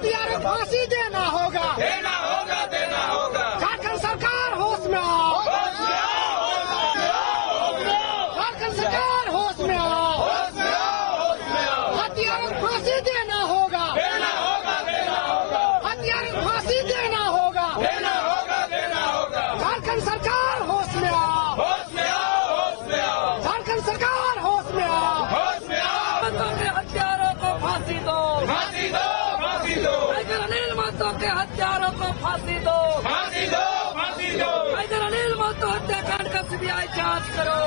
हत्यारों को फांसी देना होगा, देना होगा, देना होगा। झारखंड सरकार होश में आओ, झारखंड सरकार होश में आओ, हत्यारों को फांसी देना होगा, देना होगा, देना होगा। हत्यारों को फांसी देना होगा, देना होगा, देना होगा। झारखंड सरकार होश में आओ, होश में आओ, होश में आओ, झारखंड सरकार होश में आओ, होश में आओ। महतो के हत्यारों को फांसी दो, फांसी दो, फांसी दो, टाइगर अनिल महतो के हत्यारों को फांसी दो, फांसी दो, फांसी दो। टाइगर अनिल महतो हत्याकांड का सीबीआई जांच करो।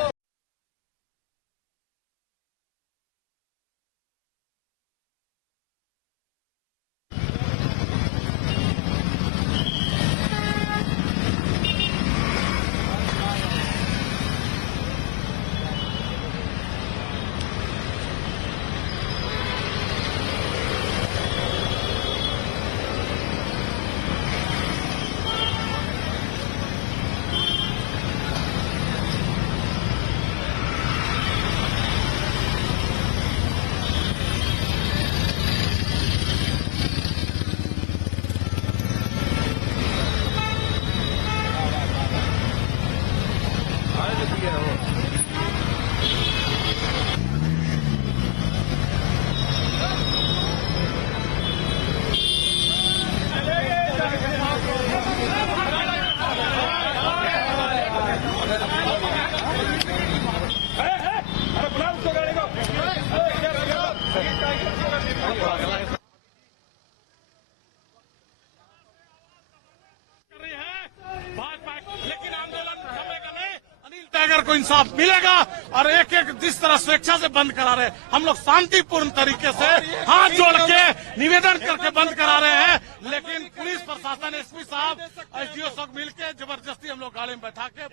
लेकिन आंदोलन थमेगा नहीं। अनिल टाइगर को इंसाफ मिलेगा। और एक एक जिस तरह स्वेच्छा से बंद करा रहे, हम लोग शांतिपूर्ण तरीके से हाथ जोड़ के निवेदन करके बंद करा रहे हैं। लेकिन पुलिस प्रशासन, एसपी साहब, एसडीओ सब मिलके जबरदस्ती हम लोग गाड़ी में बैठा के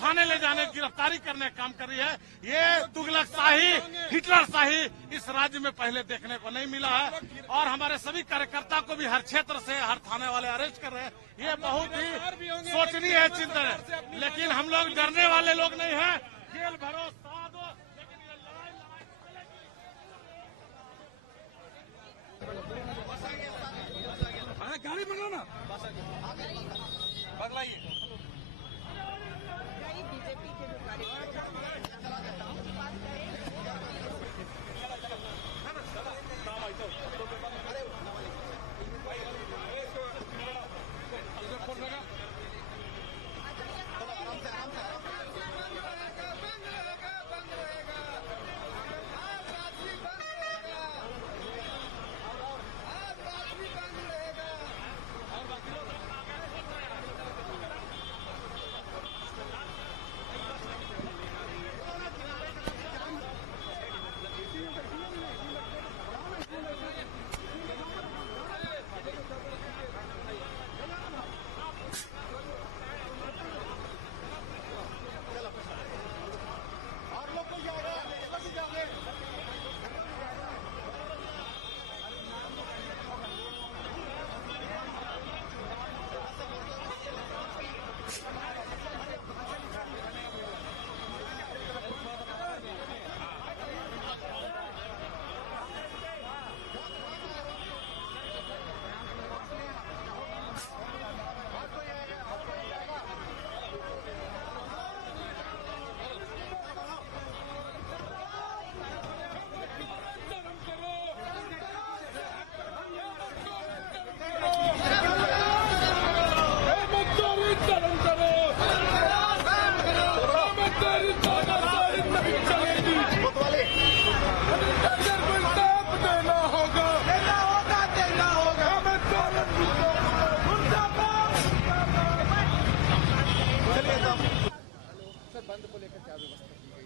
थाने ले जाने, गिरफ्तारी करने का काम कर रही है। ये तुगलक शाही, हिटलर शाही इस राज्य में पहले देखने को नहीं मिला है। और हमारे सभी कार्यकर्ता को भी हर क्षेत्र से, हर थाने वाले अरेस्ट कर रहे हैं। ये बहुत ही सोचनीय है, चिंतन है। लेकिन हम लोग डरने वाले लोग नहीं हैं। जेल भरो, सवा दो, लेकिन ये लड़ाई गाड़ी बनाना बदलाइए। बीजेपी के जो कार्यकर्ता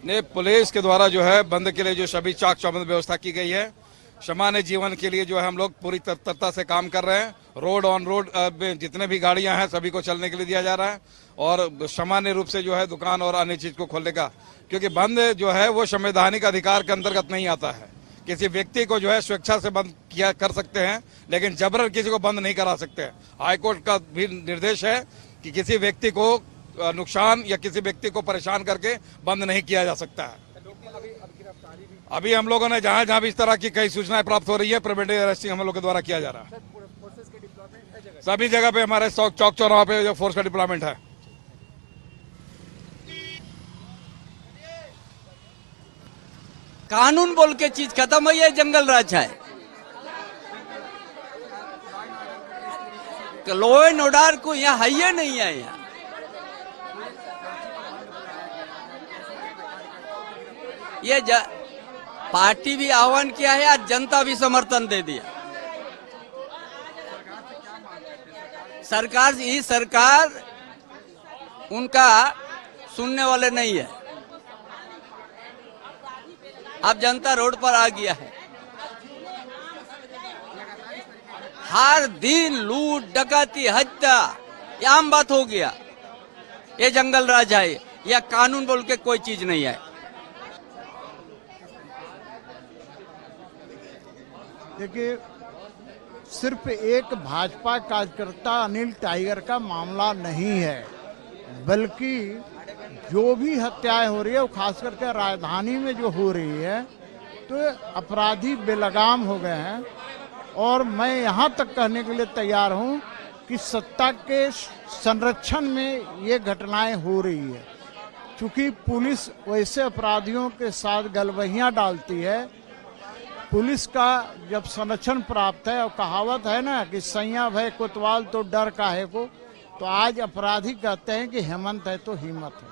ने पुलिस के द्वारा जो है बंद के लिए जो सभी चाक चौबंद व्यवस्था की गई है। सामान्य जीवन के लिए जो है हम लोग पूरी तत्परता से काम कर रहे हैं। रोड ऑन रोड जितने भी गाड़ियां हैं सभी को चलने के लिए दिया जा रहा है और सामान्य रूप से जो है दुकान और अन्य चीज को खोलने का, क्योंकि बंद जो है वो संवैधानिक अधिकार के अंतर्गत नहीं आता है। किसी व्यक्ति को जो है स्वेच्छा से बंद किया कर सकते हैं, लेकिन जबरन किसी को बंद नहीं करा सकते। हाईकोर्ट का भी निर्देश है कि किसी व्यक्ति को नुकसान या किसी व्यक्ति को परेशान करके बंद नहीं किया जा सकता है। अभी हम लोगों ने जहां जहां भी इस तरह की कई सूचनाएं प्राप्त हो रही है, प्रिवेंटिव अरेस्टिंग हम लोग के द्वारा किया जा रहा है। सभी जगह पे हमारे चौक चौराहा पे जो फोर्स का डिप्लॉयमेंट है। कानून बोल के चीज खत्म है, ये जंगल राज है। लॉ एंड ऑर्डर को यहाँ है ही नहीं है। यहाँ ये पार्टी भी आह्वान किया है और जनता भी समर्थन दे दिया। सरकार उनका सुनने वाले नहीं है। अब जनता रोड पर आ गया है। हर दिन लूट डकैती हत्या ये आम बात हो गया। ये जंगल राज है, या कानून बोल के कोई चीज नहीं है। देखिए, सिर्फ एक भाजपा कार्यकर्ता अनिल टाइगर का मामला नहीं है, बल्कि जो भी हत्याएं हो रही है वो खास करके राजधानी में जो हो रही है, तो अपराधी बेलगाम हो गए हैं। और मैं यहाँ तक कहने के लिए तैयार हूँ कि सत्ता के संरक्षण में ये घटनाएं हो रही है, क्योंकि पुलिस वैसे अपराधियों के साथ गलबहियाँ डालती है। पुलिस का जब संरक्षण प्राप्त है, और कहावत है ना कि सैया भय कोतवाल तो डर काहे को, तो आज अपराधी कहते हैं कि हेमंत है तो हिम्मत है।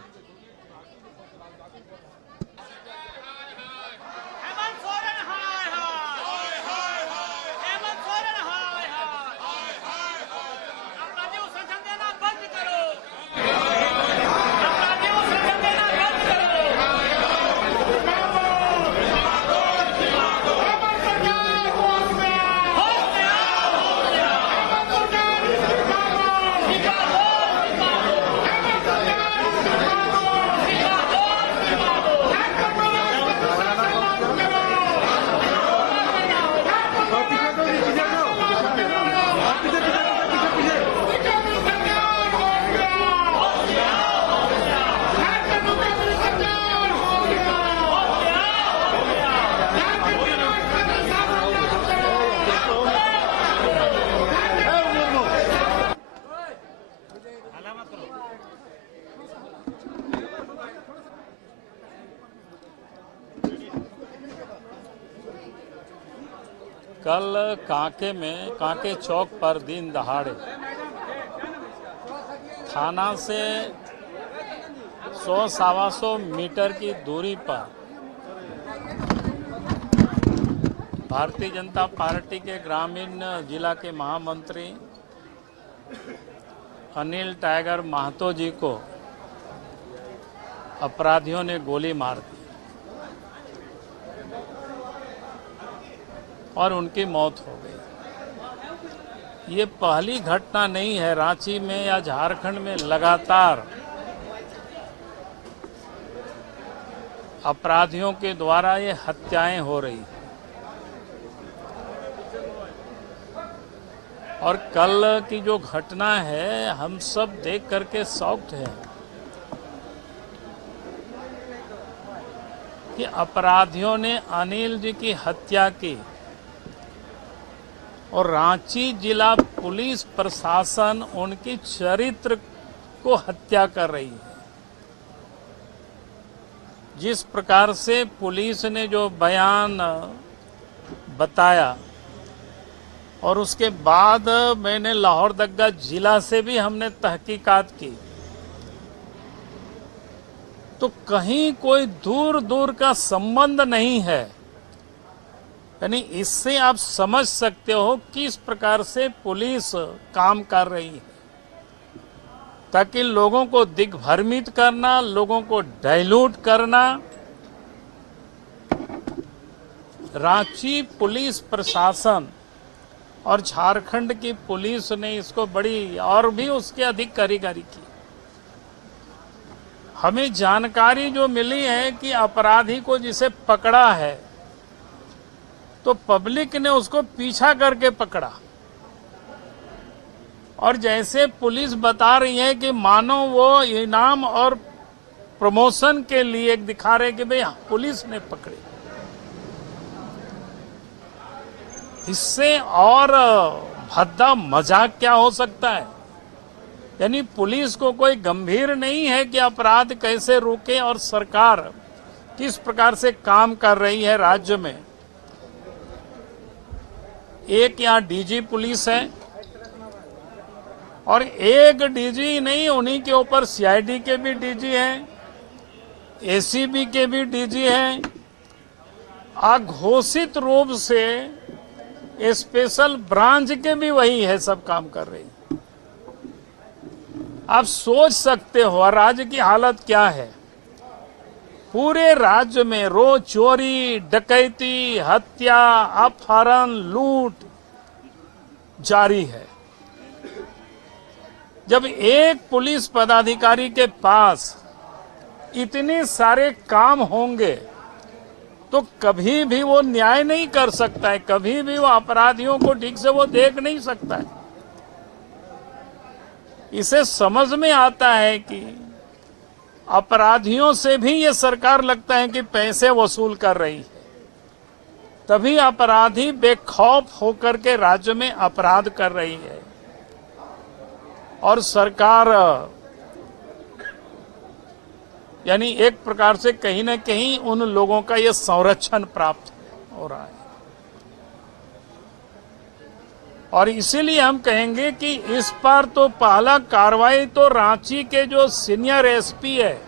कल कांके चौक पर दिन दहाड़े थाना से 100-125 मीटर की दूरी पर भारतीय जनता पार्टी के ग्रामीण जिला के महामंत्री अनिल टाइगर महतो जी को अपराधियों ने गोली मार दी और उनकी मौत हो गई। ये पहली घटना नहीं है। रांची में या झारखंड में लगातार अपराधियों के द्वारा ये हत्याएं हो रही। और कल की जो घटना है, हम सब देख करके शॉक्ड हैं कि अपराधियों ने अनिल जी की हत्या की और रांची जिला पुलिस प्रशासन उनकी चरित्र को हत्या कर रही है। जिस प्रकार से पुलिस ने जो बयान बताया, और उसके बाद मैंने लाहौर दग्गा जिला से भी हमने तहकीकात की, तो कहीं कोई दूर दूर का संबंध नहीं है। यानी इससे आप समझ सकते हो किस प्रकार से पुलिस काम कर रही है, ताकि लोगों को दिग्भ्रमित करना, लोगों को डाइल्यूट करना। रांची पुलिस प्रशासन और झारखंड की पुलिस ने इसको बड़ी और भी उसके अधिक कारीगरी की। हमें जानकारी जो मिली है कि अपराधी को जिसे पकड़ा है, तो पब्लिक ने उसको पीछा करके पकड़ा, और जैसे पुलिस बता रही है कि मानो वो इनाम और प्रमोशन के लिए दिखा रहे कि भाई पुलिस ने पकड़े। इससे और भद्दा मजाक क्या हो सकता है? यानी पुलिस को कोई गंभीर नहीं है कि अपराध कैसे रोके और सरकार किस प्रकार से काम कर रही है राज्य में। एक यहाँ डीजी पुलिस है और एक डीजी नहीं, उन्हीं के ऊपर सीआईडी के भी डीजी हैं, एसीबी के भी डीजी हैं। अघोषित रूप से स्पेशल ब्रांच के भी वही है, सब काम कर रही है। आप सोच सकते हो राज्य की हालत क्या है। पूरे राज्य में रोज चोरी, डकैती, हत्या, अपहरण, लूट जारी है। जब एक पुलिस पदाधिकारी के पास इतने सारे काम होंगे तो कभी भी वो न्याय नहीं कर सकता है, कभी भी वो अपराधियों को ठीक से वो देख नहीं सकता है। इसे समझ में आता है कि अपराधियों से भी ये सरकार लगता है कि पैसे वसूल कर रही है, तभी अपराधी बेखौफ होकर के राज्य में अपराध कर रही है। और सरकार यानी एक प्रकार से कहीं न कहीं उन लोगों का ये संरक्षण प्राप्त हो रहा है। और इसीलिए हम कहेंगे कि इस बार तो पहला कार्रवाई तो रांची के जो सीनियर एसपी है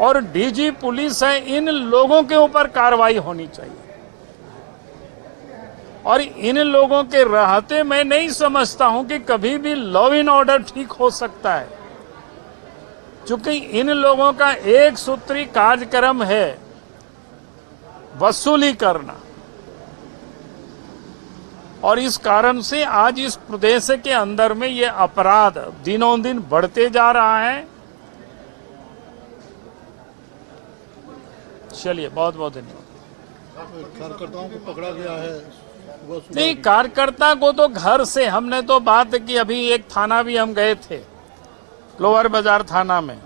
और डीजी पुलिस है, इन लोगों के ऊपर कार्रवाई होनी चाहिए। और इन लोगों के रहते मैं नहीं समझता हूं कि कभी भी लॉ एंड ऑर्डर ठीक हो सकता है, क्योंकि इन लोगों का एक सूत्री कार्यक्रम है वसूली करना। और इस कारण से आज इस प्रदेश के अंदर में ये अपराध दिनों दिन बढ़ते जा रहा है। चलिए, बहुत बहुत धन्यवाद। कार्यकर्ताओं को पकड़ा गया है। नहीं, कार्यकर्ता को तो घर से हमने तो बात की। अभी एक थाना भी हम गए थे, लोअर बाजार थाना में,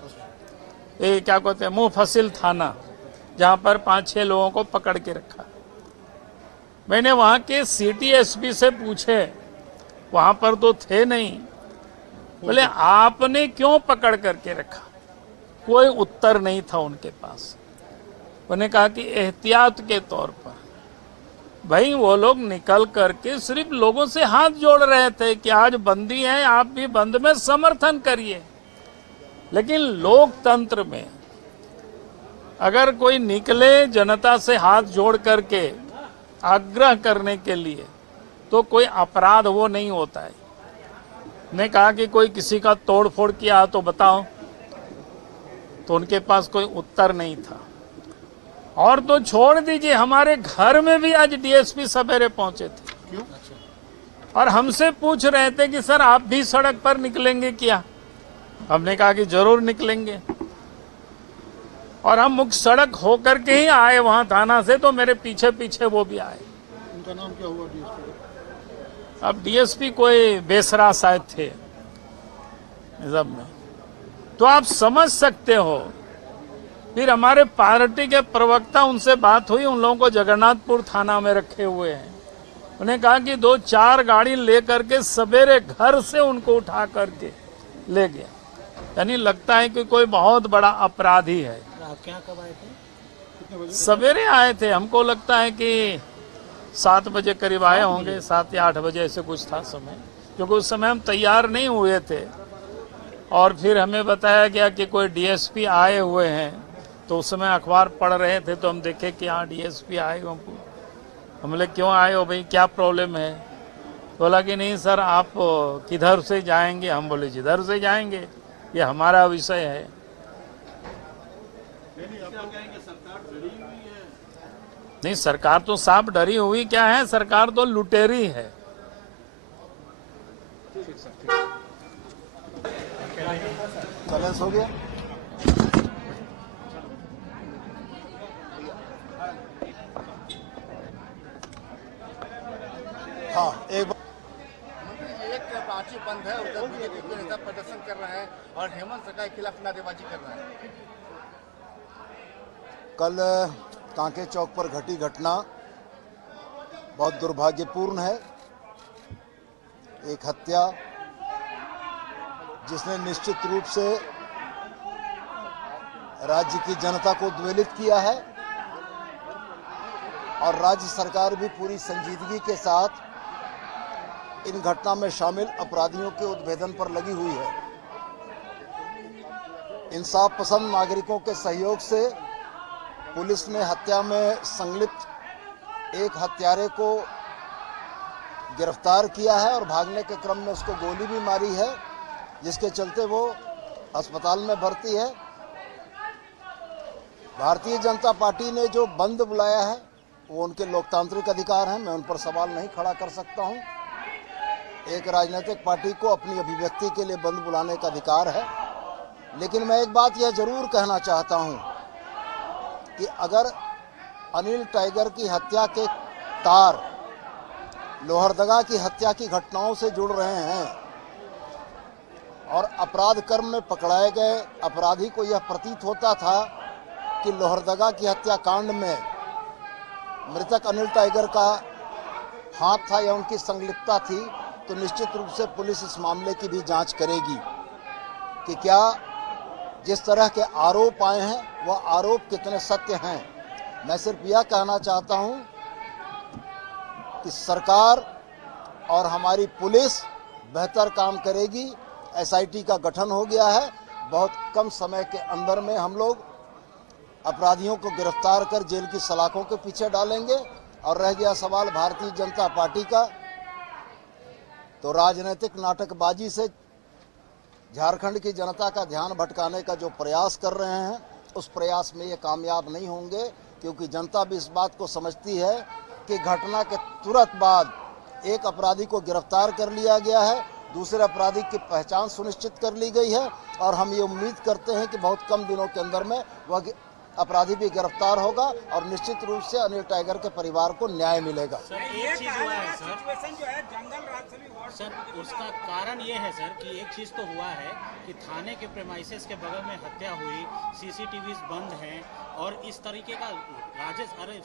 ये क्या कहते हैं, मुफस्सिल थाना, जहां पर 5-6 लोगों को पकड़ के रखा। मैंने वहां के सिटी एसपी से पूछे, वहां पर तो थे नहीं, बोले आपने क्यों पकड़ करके रखा? कोई उत्तर नहीं था उनके पास। उन्होंने कहा कि एहतियात के तौर पर। भाई वो लोग निकल करके सिर्फ लोगों से हाथ जोड़ रहे थे कि आज बंदी है, आप भी बंद में समर्थन करिए। लेकिन लोकतंत्र में अगर कोई निकले जनता से हाथ जोड़ करके आग्रह करने के लिए, तो कोई अपराध वो नहीं होता है। ने कहा कि कोई किसी का तोड़ फोड़ किया तो बताओ, तो उनके पास कोई उत्तर नहीं था। और तो छोड़ दीजिए, हमारे घर में भी आज डीएसपी सवेरे पहुंचे थे। क्यों? और हमसे पूछ रहे थे कि सर आप भी सड़क पर निकलेंगे क्या? हमने कहा कि जरूर निकलेंगे। और हम मुख्य सड़क होकर के ही आए वहां थाना से, तो मेरे पीछे पीछे वो भी आए। उनका नाम क्या हुआ डीएसपी? अब डीएसपी कोई बेसरा शायद थे सब में। तो आप समझ सकते हो। फिर हमारे पार्टी के प्रवक्ता, उनसे बात हुई, उन लोगों को जगन्नाथपुर थाना में रखे हुए हैं। उन्हें कहा कि 2-4 गाड़ी लेकर के सवेरे घर से उनको उठा करके ले गया। यानी लगता है कि कोई बहुत बड़ा अपराधी है। आपके यहाँ कब आए थे? कितने बजे? सवेरे आए थे, हमको लगता है कि 7 बजे करीब आए होंगे, 7 या 8 बजे ऐसे कुछ था समय, क्योंकि उस समय हम तैयार नहीं हुए थे। और फिर हमें बताया गया कि कोई डीएसपी आए हुए हैं, तो उस समय अखबार पढ़ रहे थे, तो हम देखे कि हाँ डीएसपी आए हो। हम बोले क्यों आए हो भाई, क्या प्रॉब्लम है? बोला कि नहीं सर, आप किधर से जाएंगे? हम बोले जिधर से जाएंगे, ये हमारा विषय है। नहीं, सरकार तो साफ डरी हुई क्या है, सरकार तो लुटेरी है। बैलेंस हो गया? हाँ, एक रांची बंद है, उधर बीजेपी के नेता प्रदर्शन कर रहे हैं और हेमंत सरकार के खिलाफ नारेबाजी कर रहे हैं। कल कांके चौक पर घटी घटना बहुत दुर्भाग्यपूर्ण है। एक हत्या जिसने निश्चित रूप से राज्य की जनता को उद्वेलित किया है और राज्य सरकार भी पूरी संजीदगी के साथ इन घटना में शामिल अपराधियों के उद्भेदन पर लगी हुई है। इंसाफ पसंद नागरिकों के सहयोग से पुलिस ने हत्या में संलिप्त एक हत्यारे को गिरफ्तार किया है और भागने के क्रम में उसको गोली भी मारी है, जिसके चलते वो अस्पताल में भर्ती है। भारतीय जनता पार्टी ने जो बंद बुलाया है वो उनके लोकतांत्रिक अधिकार हैं, मैं उन पर सवाल नहीं खड़ा कर सकता हूं। एक राजनीतिक पार्टी को अपनी अभिव्यक्ति के लिए बंद बुलाने का अधिकार है, लेकिन मैं एक बात यह जरूर कहना चाहता हूं कि अगर अनिल टाइगर की हत्या के तार लोहरदगा की हत्या की घटनाओं से जुड़ रहे हैं और अपराध कर्म में पकड़ाए गए अपराधी को यह प्रतीत होता था कि लोहरदगा की हत्याकांड में मृतक अनिल टाइगर का हाथ था या उनकी संलिप्तता थी, तो निश्चित रूप से पुलिस इस मामले की भी जांच करेगी कि क्या जिस तरह के आरोप आए हैं वह आरोप कितने सत्य हैं। मैं सिर्फ यह कहना चाहता हूं कि सरकार और हमारी पुलिस बेहतर काम करेगी। एसआईटी का गठन हो गया है, बहुत कम समय के अंदर में हम लोग अपराधियों को गिरफ्तार कर जेल की सलाखों के पीछे डालेंगे। और रह गया सवाल भारतीय जनता पार्टी का, तो राजनीतिक नाटकबाजी से झारखंड की जनता का ध्यान भटकाने का जो प्रयास कर रहे हैं उस प्रयास में ये कामयाब नहीं होंगे, क्योंकि जनता भी इस बात को समझती है कि घटना के तुरंत बाद एक अपराधी को गिरफ्तार कर लिया गया है, दूसरे अपराधी की पहचान सुनिश्चित कर ली गई है और हम ये उम्मीद करते हैं कि बहुत कम दिनों के अंदर में वह अपराधी भी गिरफ्तार होगा और निश्चित रूप से अनिल टाइगर के परिवार को न्याय मिलेगा। एक चीज हुआ है सर, उसका कारण ये है सर कि एक चीज तो हुआ है कि थाने के प्रेमाइसेस के बगल में हत्या हुई, सीसीटीवी बंद हैं और इस तरीके का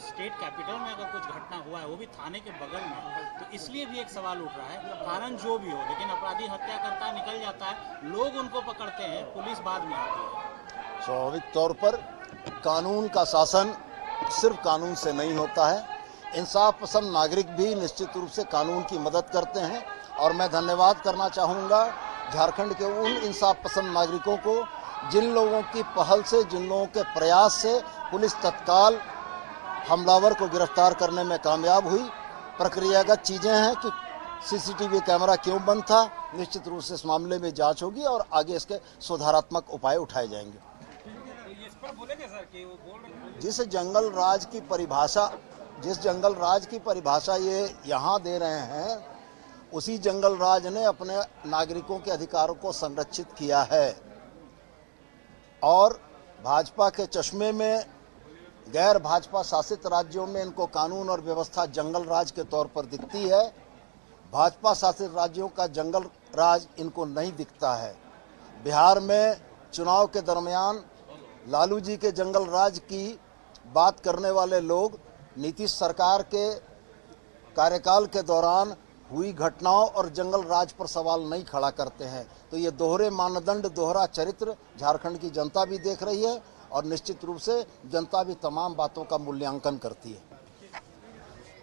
स्टेट कैपिटल में अगर कुछ घटना हुआ है वो भी थाने के बगल में, तो इसलिए भी एक सवाल उठ रहा है। कारण जो भी हो, लेकिन अपराधी हत्या करता है, निकल जाता है, लोग उनको पकड़ते हैं, पुलिस बाद में आती है। स्वाभाविक तौर पर कानून का शासन सिर्फ कानून से नहीं होता है, इंसाफ पसंद नागरिक भी निश्चित रूप से कानून की मदद करते हैं। और मैं धन्यवाद करना चाहूँगा झारखंड के उन इंसाफ पसंद नागरिकों को जिन लोगों की पहल से, जिन लोगों के प्रयास से पुलिस तत्काल हमलावर को गिरफ्तार करने में कामयाब हुई। प्रक्रियागत चीज़ें हैं कि सीसीटीवी कैमरा क्यों बंद था, निश्चित रूप से इस मामले में जांच होगी और आगे इसके सुधारात्मक उपाय उठाए जाएंगे। जिस जंगल राज की परिभाषा ये यहाँ दे रहे हैं, उसी जंगल राज ने अपने नागरिकों के अधिकारों को संरक्षित किया है और भाजपा के चश्मे में गैर भाजपा शासित राज्यों में इनको कानून और व्यवस्था जंगल राज के तौर पर दिखती है। भाजपा शासित राज्यों का जंगल राज इनको नहीं दिखता है। बिहार में चुनाव के दरमियान लालू जी के जंगल राज की बात करने वाले लोग नीतीश सरकार के कार्यकाल के दौरान हुई घटनाओं और जंगल राज पर सवाल नहीं खड़ा करते हैं। तो ये दोहरे मानदंड, दोहरा चरित्र झारखंड की जनता भी देख रही है और निश्चित रूप से जनता भी तमाम बातों का मूल्यांकन करती है।